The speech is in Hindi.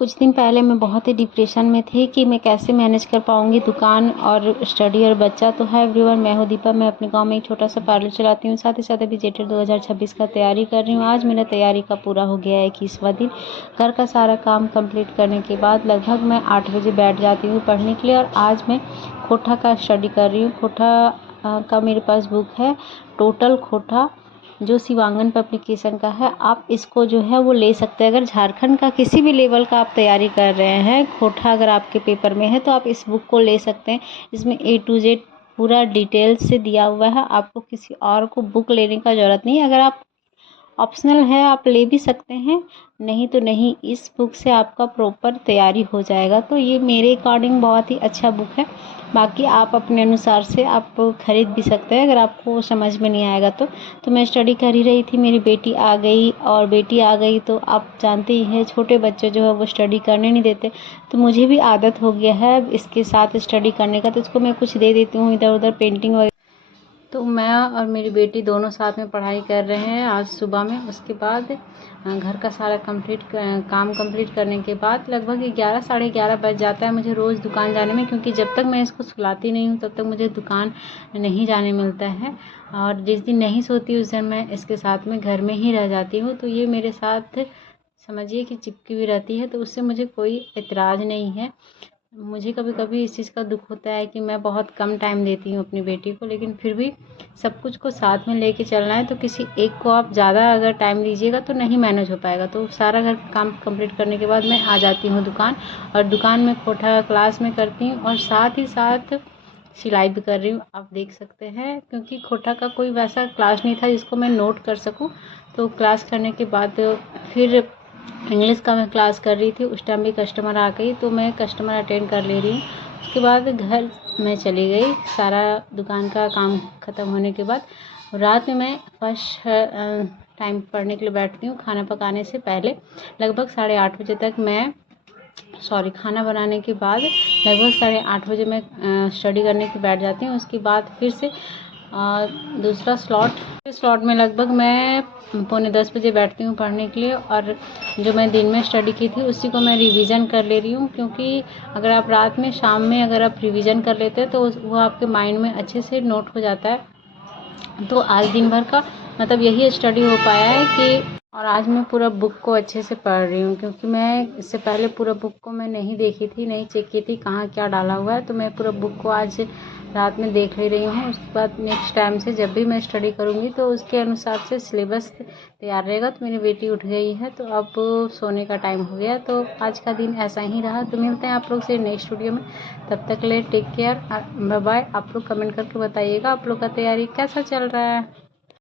कुछ दिन पहले मैं बहुत ही डिप्रेशन में थी कि मैं कैसे मैनेज कर पाऊँगी दुकान और स्टडी और बच्चा। तो हाय एवरीवन, मैं हूँ दीपा। मैं अपने गांव में एक छोटा सा पार्लर चलाती हूँ। साथ ही साथ अभी जेटेड 2026 का तैयारी कर रही हूँ। आज मेरा तैयारी का पूरा हो गया है 21वां दिन। घर का सारा काम कंप्लीट करने के बाद लगभग मैं 8 बजे बैठ जाती हूँ पढ़ने के लिए। और आज मैं खोटा का स्टडी कर रही हूँ। खोटा का मेरे पास बुक है, टोटल खोटा, जो शिवांगन पब्लिकेशन का है। आप इसको जो है वो ले सकते हैं। अगर झारखंड का किसी भी लेवल का आप तैयारी कर रहे हैं, खोटा अगर आपके पेपर में है तो आप इस बुक को ले सकते हैं। इसमें A to Z पूरा डिटेल से दिया हुआ है। आपको किसी और को बुक लेने का ज़रूरत नहीं है। अगर आप ऑप्शनल है आप ले भी सकते हैं, नहीं तो नहीं। इस बुक से आपका प्रॉपर तैयारी हो जाएगा। तो ये मेरे अकॉर्डिंग बहुत ही अच्छा बुक है। बाकी आप अपने अनुसार से आप खरीद भी सकते हैं अगर आपको समझ में नहीं आएगा तो मैं स्टडी कर ही रही थी, मेरी बेटी आ गई। और बेटी आ गई तो आप जानते ही हैं, छोटे बच्चे जो है वो स्टडी करने नहीं देते। तो मुझे भी आदत हो गया है इसके साथ स्टडी करने का। तो इसको मैं कुछ दे देती हूँ इधर उधर पेंटिंग वगैरह। तो मैं और मेरी बेटी दोनों साथ में पढ़ाई कर रहे हैं आज सुबह में। उसके बाद घर का सारा काम कंप्लीट करने के बाद लगभग 11 साढ़े 11 बज जाता है मुझे रोज़ दुकान जाने में, क्योंकि जब तक मैं इसको सुलाती नहीं हूँ तब तक मुझे दुकान नहीं जाने मिलता है। और जिस दिन नहीं सोती उस दिन मैं इसके साथ में घर में ही रह जाती हूँ। तो ये मेरे साथ समझिए कि चिपकी हुई रहती है, तो उससे मुझे कोई एतराज़ नहीं है। मुझे कभी कभी इस चीज़ का दुख होता है कि मैं बहुत कम टाइम देती हूँ अपनी बेटी को, लेकिन फिर भी सब कुछ को साथ में लेके चलना है। तो किसी एक को आप ज़्यादा अगर टाइम दीजिएगा तो नहीं मैनेज हो पाएगा। तो सारा घर काम कंप्लीट करने के बाद मैं आ जाती हूँ दुकान, और दुकान में खोटा क्लास में करती हूँ और साथ ही साथ सिलाई भी कर रही हूँ, आप देख सकते हैं। क्योंकि खोटा का कोई वैसा क्लास नहीं था जिसको मैं नोट कर सकूँ। तो क्लास करने के बाद फिर इंग्लिश का मैं क्लास कर रही थी। उस टाइम भी कस्टमर आ गई तो मैं कस्टमर अटेंड कर ले रही हूँ। उसके बाद घर मैं चली गई, सारा दुकान का काम ख़त्म होने के बाद। रात में मैं फर्स्ट टाइम पढ़ने के लिए बैठती हूँ खाना पकाने से पहले। लगभग 8:30 बजे तक मैं खाना बनाने के बाद लगभग 8:30 बजे मैं स्टडी करने की बैठ जाती हूँ। उसके बाद फिर से दूसरा स्लॉट में लगभग मैं 9:45 बजे बैठती हूँ पढ़ने के लिए। और जो मैं दिन में स्टडी की थी उसी को मैं रिवीजन कर ले रही हूँ, क्योंकि अगर आप रात में शाम में अगर आप रिवीजन कर लेते हैं तो वो आपके माइंड में अच्छे से नोट हो जाता है। तो आज दिन भर का मतलब यही स्टडी हो पाया है कि, और आज मैं पूरा बुक को अच्छे से पढ़ रही हूँ, क्योंकि मैं इससे पहले पूरा बुक को मैं नहीं देखी थी, नहीं चेक की थी कहाँ क्या डाला हुआ है। तो मैं पूरा बुक को आज रात में देख ले रही हूँ। उसके बाद नेक्स्ट टाइम से जब भी मैं स्टडी करूँगी तो उसके अनुसार से सिलेबस तैयार रहेगा। तो मेरी बेटी उठ गई है तो अब सोने का टाइम हो गया। तो आज का दिन ऐसा ही रहा। तो मिलते हैं आप लोग से नेक्स्ट वीडियो में। तब तक ले टेक केयर, बाय बाय। आप लोग कमेंट करके बताइएगा आप लोग का तैयारी कैसा चल रहा है।